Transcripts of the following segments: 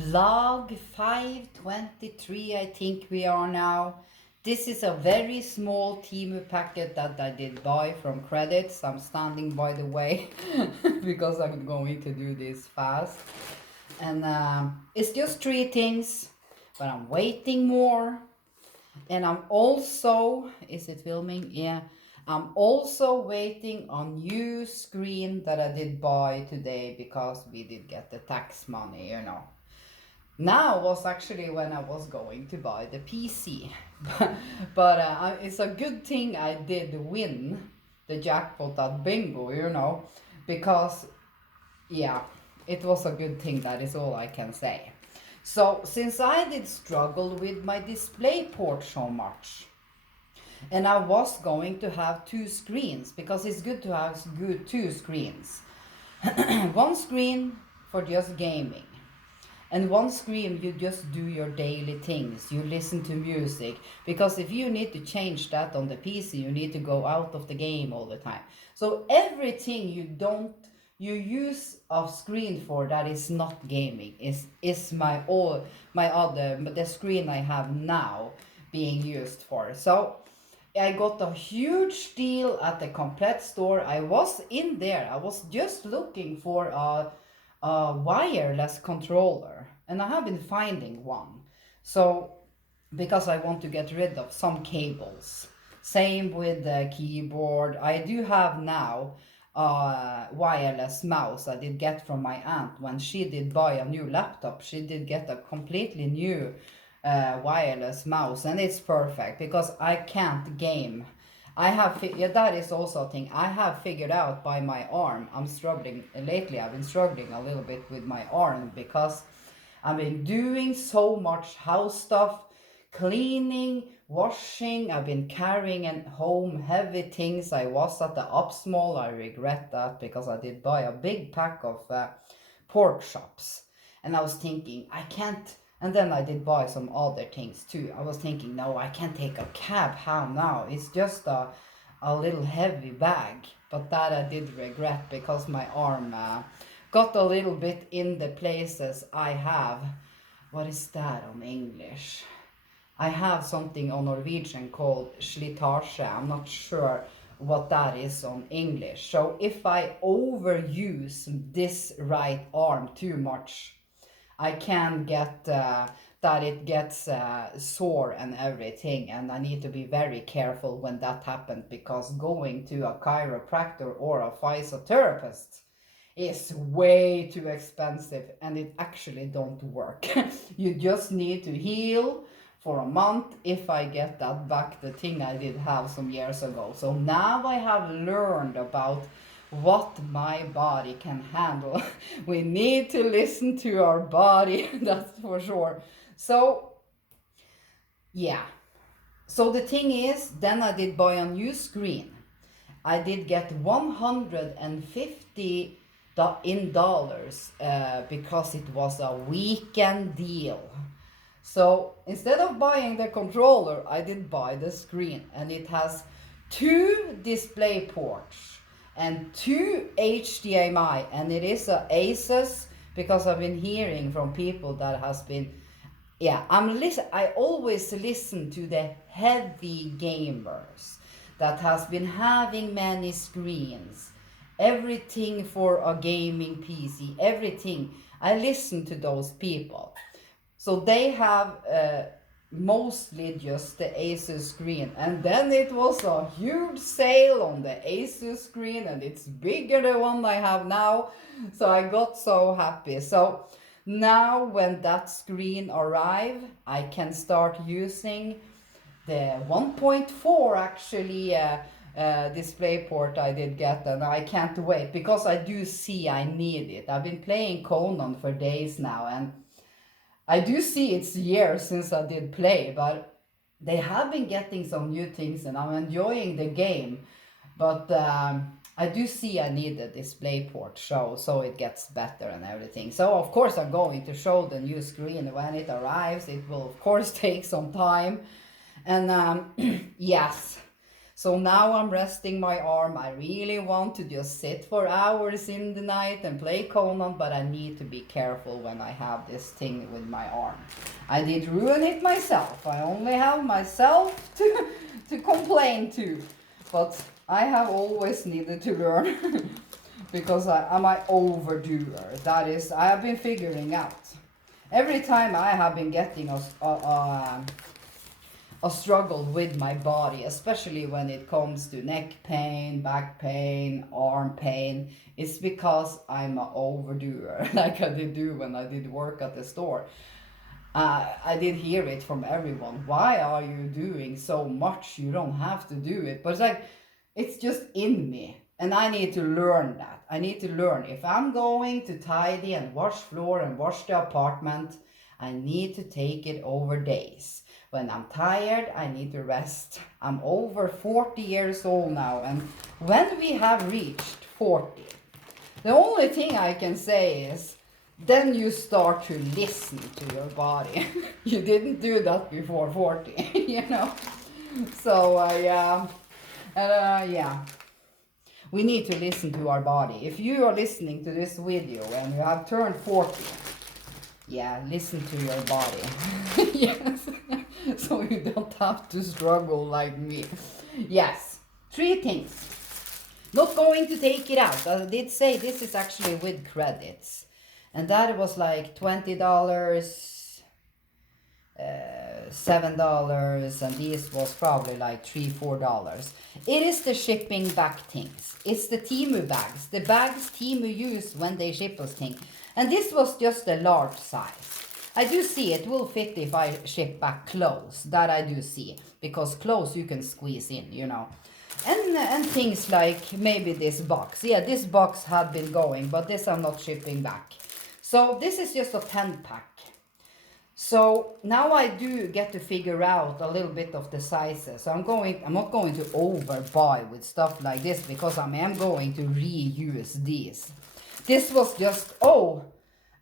vlog 523, I think we are now. This is a very small Temu packet that I did buy from credits. I'm standing by the way because I'm going to do this fast. And it's just three things, but I'm waiting more. And I'm also, is it filming? Yeah. I'm also waiting on new screen that I did buy today because we did get the tax money. Now was actually when I was going to buy the PC. But it's a good thing I did win the jackpot at bingo, because, yeah, it was a good thing, that is all I can say. So, since I did struggle with my display port so much, and I was going to have two screens because it's good to have two screens. One screen for just gaming, and one screen you just do your daily things, you listen to music, because if you need to change that on the PC you need to go out of the game all the time. So everything you use a screen for that is not gaming is my other, but the screen I have now being used for. So I got a huge deal at the Complete store. I was in there. I was just looking for a wireless controller, and I have been finding one. So, because I want to get rid of some cables. Same with the keyboard. I do have now a wireless mouse I did get from my aunt when she did buy a new laptop. She did get a completely new wireless mouse, and it's perfect because I can't game. Yeah, that is also a thing I have figured out by my arm. I'm struggling lately. I've been struggling a little bit with my arm because I've been doing so much house stuff, cleaning, washing. I've been carrying and home heavy things. I was at the Ups Mall. I regret that because I did buy a big pack of pork chops, and I was thinking I can't. And then I did buy some other things too. I was thinking, no, I can't take a cab. How now? It's just a little heavy bag. But that I did regret because my arm got a little bit in the places I have. What is that on English? I have something on Norwegian called slitasje. I'm not sure what that is on English. So if I overuse this right arm too much, I can get that it gets sore and everything, and I need to be very careful when that happens because going to a chiropractor or a physiotherapist is way too expensive, and it actually don't work. You just need to heal for a month if I get that back, the thing I did have some years ago. So now I have learned about what my body can handle. We need to listen to our body, that's for sure. So, yeah. So the thing is, then I did buy a new screen. I did get 150 in dollars because it was a weekend deal. So instead of buying the controller, I did buy the screen, and it has two display ports and two HDMI, and it is a Asus because I've been hearing from people that has been, yeah, I always listen to the heavy gamers that has been having many screens, everything for a gaming PC, everything. I listen to those people. So they have mostly just the Asus screen, and then it was a huge sale on the Asus screen, and it's bigger than the one I have now. So I got so happy. So now when that screen arrive, I can start using the 1.4 actually display port I did get, and I can't wait because I do see I need it. I've been playing Conan for days now, and I do see it's years since I did play, but they have been getting some new things and I'm enjoying the game. But I do see I need a display port so it gets better and everything. So of course I'm going to show the new screen when it arrives. It will of course take some time. And yes. So now I'm resting my arm. I really want to just sit for hours in the night and play Conan, but I need to be careful when I have this thing with my arm. I did ruin it myself. I only have myself to complain to. But I have always needed to learn because I'm an overdoer. That is, I have been figuring out. Every time I have been getting a struggle with my body, especially when it comes to neck pain, back pain, arm pain. It's because I'm an overdoer, like I did do when I did work at the store. I did hear it from everyone. Why are you doing so much? You don't have to do it. But it's like, it's just in me. And I need to learn that. I need to learn. If I'm going to tidy and wash floor and wash the apartment, I need to take it over days. When I'm tired, I need to rest. I'm over 40 years old now. And when we have reached 40, the only thing I can say is, then you start to listen to your body. You didn't do that before 40, you know. So yeah, and yeah, we need to listen to our body. If you are listening to this video and you have turned 40, yeah, listen to your body. Yes, so you don't have to struggle like me. Yes, 3 things. Not going to take it out. I did say this is actually with credits. And that was like $20, $7, and this was probably like $3-4. It is the shipping back things. It's the Temu bags. The bags Temu use when they ship us things. And this was just a large size. I do see it will fit if I ship back clothes. That I do see. Because clothes you can squeeze in, you know. And things like maybe this box. Yeah, this box had been going, but this I'm not shipping back. So this is just a 10-pack. So now I do get to figure out a little bit of the sizes. So I'm not going to overbuy with stuff like this because I am going to reuse these. This was just, oh,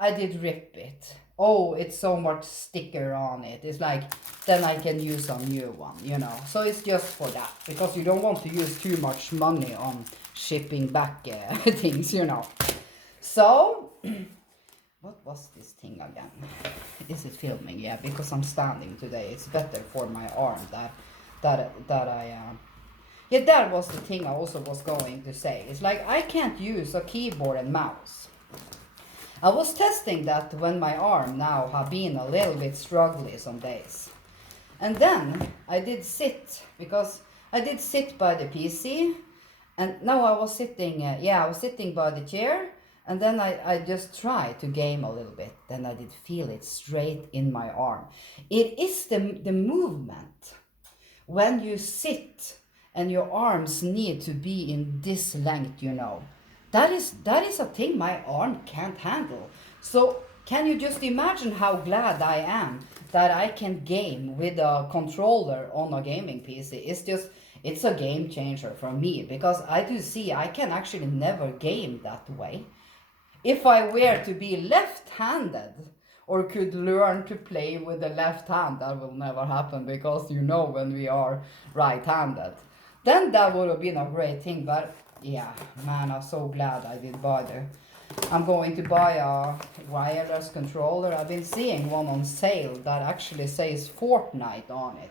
I did rip it. Oh, it's so much sticker on it. It's like, then I can use a new one, you know. So it's just for that, because you don't want to use too much money on shipping back things, you know. So, what was this thing again? Is it filming? Yeah, because I'm standing today. It's better for my arm yeah, that was the thing I also was going to say. It's like I can't use a keyboard and mouse. I was testing that when my arm now have been a little bit struggly some days. And then I did sit, because I did sit by the PC. And now I was sitting, I was sitting by the chair. And then I just tried to game a little bit. Then I did feel it straight in my arm. It is the movement. When you sit and your arms need to be in this length, you know. That is a thing my arm can't handle. So can you just imagine how glad I am that I can game with a controller on a gaming PC? It's a game changer for me, because I do see I can actually never game that way. If I were to be left-handed or could learn to play with the left hand, that will never happen, because you know when we are right-handed. Then that would have been a great thing, but yeah, man, I'm so glad I did buy I'm going to buy a wireless controller. I've been seeing one on sale that actually says Fortnite on it.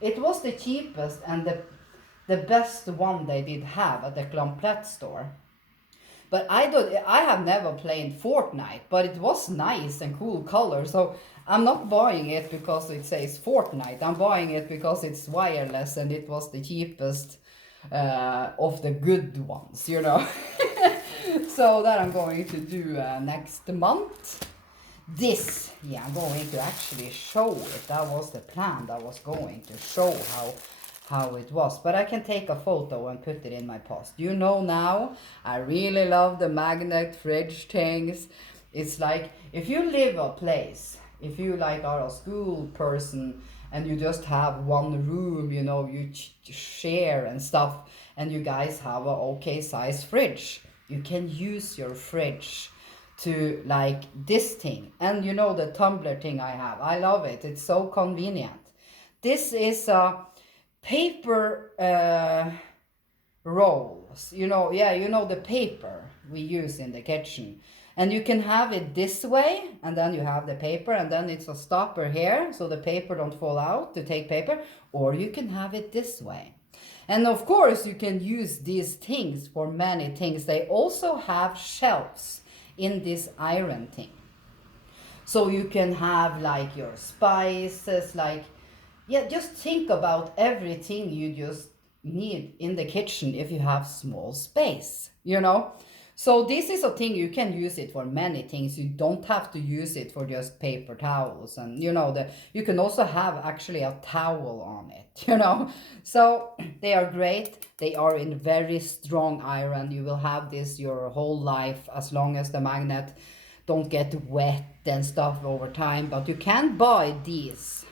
It was the cheapest and the best one they did have at the Clomplett store. But I have never played Fortnite, but it was nice and cool color. So I'm not buying it because it says Fortnite. I'm buying it because it's wireless and it was the cheapest of the good ones, you know. So that I'm going to do next month. I'm going to actually show it. That was the plan. That was going to show how it was. But I can take a photo and put it in my post. You know now, I really love the magnet fridge things. It's like, if you live a place, if you like are a school person and you just have one room, you know, you share and stuff, and you guys have a okay size fridge, you can use your fridge to like this thing. And you know the tumbler thing I have, I love it. It's so convenient. This is paper rolls, yeah, the paper we use in the kitchen. And you can have it this way, and then you have the paper, and then it's a stopper here so the paper don't fall out to take paper, or you can have it this way. And of course you can use these things for many things. They also have shelves in this iron thing, so you can have like your spices, like, yeah, just think about everything you just need in the kitchen if you have small space, So this is a thing, you can use it for many things. You don't have to use it for just paper towels. And you can also have actually a towel on it, So they are great. They are in very strong iron. You will have this your whole life as long as the magnet don't get wet and stuff over time. But you can buy these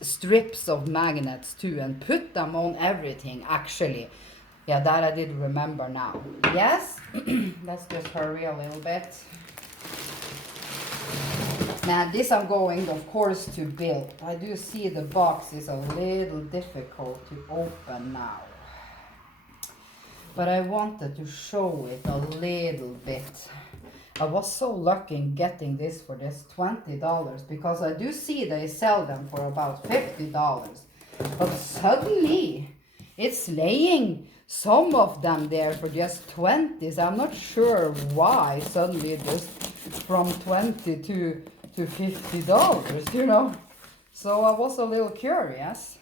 strips of magnets too and put them on everything, actually. Yeah, that I did remember now. Yes, let's just hurry a little bit. Now this I'm going, of course, to build. I do see the box is a little difficult to open now, but I wanted to show it a little bit. I was so lucky in getting this for this $20, because I do see they sell them for about $50. But suddenly it's laying some of them there for just 20. So I'm not sure why suddenly just from 20 to $50, So I was a little curious.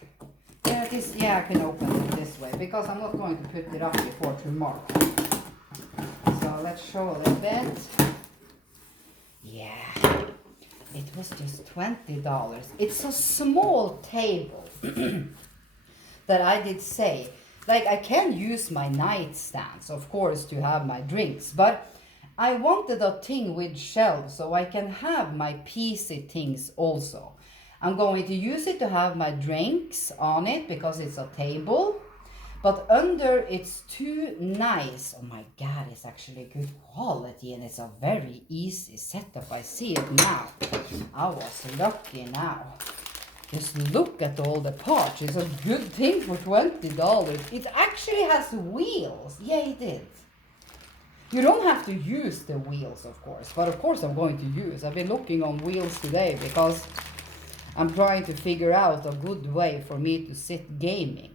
Yeah, I can open it this way because I'm not going to put it up before tomorrow. So let's show a little bit. Yeah, it was just $20. It's a small table that I did say. Like, I can use my nightstands, of course, to have my drinks, but I wanted a thing with shelves so I can have my PC things also. I'm going to use it to have my drinks on it because it's a table. But under it's too nice. Oh my God, it's actually good quality and it's a very easy setup. I see it now. I was lucky now. Just look at all the parts. It's a good thing for $20. It actually has wheels. Yeah, it did. You don't have to use the wheels, of course. But of course I'm going to use. I've been looking on wheels today because I'm trying to figure out a good way for me to sit gaming.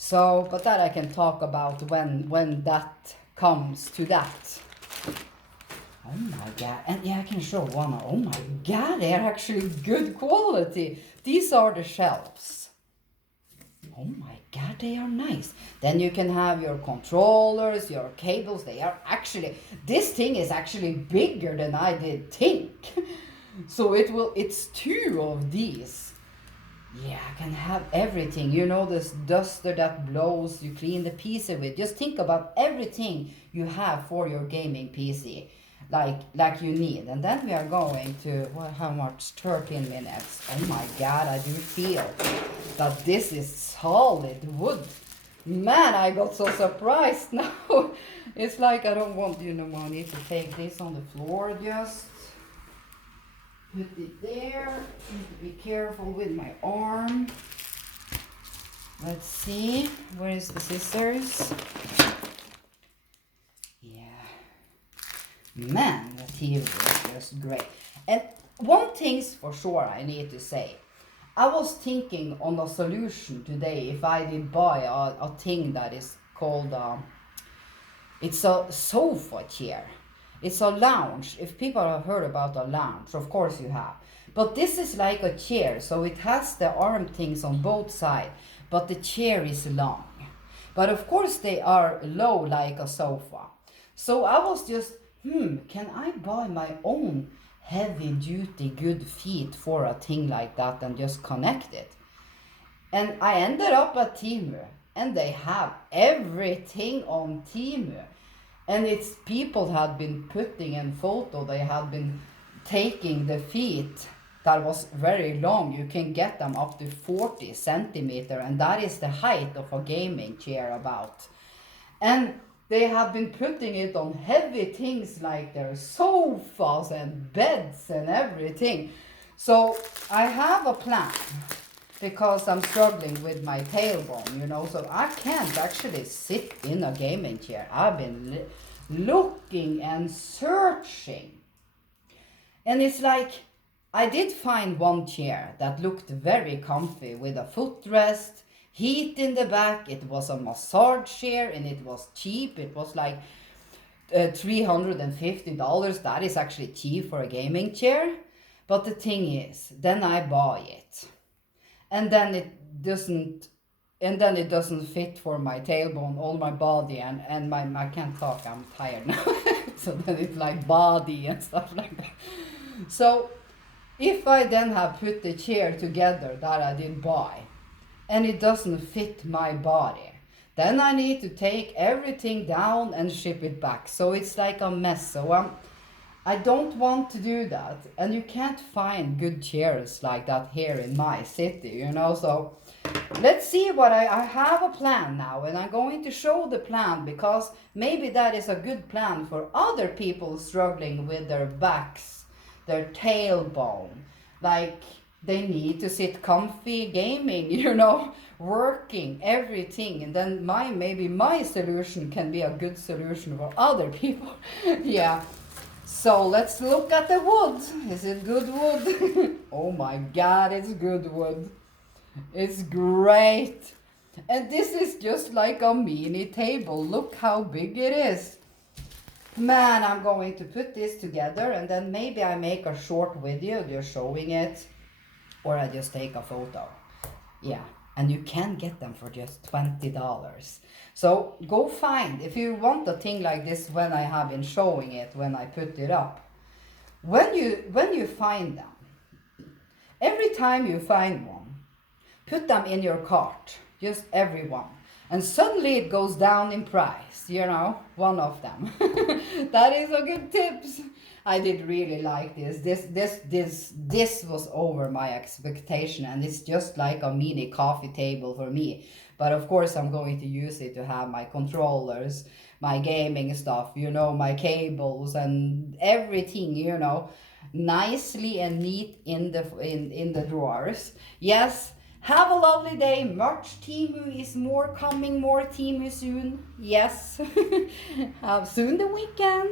So, but that I can talk about when that comes to that. Oh my God, and yeah, I can show one. Oh my God, they are actually good quality. These are the shelves. Oh my God, they are nice. Then you can have your controllers, your cables. They are actually, this thing is actually bigger than I did think. So it's two of these. Yeah, I can have everything. This duster that blows, you clean the PC with. Just think about everything you have for your gaming PC, like you need. And then we are going to, well, how much? 13 minutes. Oh my God, I do feel that this is solid wood. Man, I got so surprised now. It's like I don't want, I need to take this on the floor just. Put it there. Need to be careful with my arm. Let's see. Where is the scissors? Yeah. Man, the TV is just great. And one thing's for sure I need to say. I was thinking on a solution today if I did buy a thing that is called, it's a sofa chair. It's a lounge. If people have heard about a lounge, of course you have. But this is like a chair, so it has the arm things on both sides, but the chair is long. But of course they are low like a sofa. So I was just, can I buy my own heavy duty good feet for a thing like that and just connect it? And I ended up at Temu, and they have everything on Temu. And it's people had been putting in photo, they had been taking the feet that was very long. You can get them up to 40 centimeter, and that is the height of a gaming chair about. And they have been putting it on heavy things like their sofas and beds and everything. So I have a plan. because I'm struggling with my tailbone, you know, so I can't actually sit in a gaming chair. I've been looking and searching. And it's like, I did find one chair that looked very comfy with a footrest, heat in the back. It was a massage chair and it was cheap. It was like $350. That is actually cheap for a gaming chair. But the thing is, then I buy it. And then it doesn't fit for my tailbone, all my body, and I can't talk, I'm tired now. So then it's like body and stuff like that. So if I then have put the chair together that I did buy, and it doesn't fit my body, then I need to take everything down and ship it back. So it's like a mess. So I don't want to do that. And you can't find good chairs like that here in my city, you know. So let's see what I have a plan now, and I'm going to show the plan, because maybe that is a good plan for other people struggling with their backs, their tailbone. Like, they need to sit comfy gaming, you know, working, everything. And then maybe my solution can be a good solution for other people. Yeah. So let's look at the wood. Is it good wood? Oh my God, it's good wood. It's great. And this is just like a mini table. Look how big it is. Man, I'm going to put this together, and then maybe I make a short video just showing it, or I just take a photo. Yeah, and you can get them for just $20. So go find, if you want a thing like this, when I have been showing it, when I put it up. When you find them, every time you find one, put them in your cart, just every one. And suddenly it goes down in price, you know, one of them. That is a good tips. I did really like this. This was over my expectation, and it's just like a mini coffee table for me. But of course I'm going to use it to have my controllers, my gaming stuff, you know, my cables and everything, you know, nicely and neat in the drawers. Yes. Have a lovely day. Much Temu is more coming, more Temu soon. Yes. Have soon the weekend.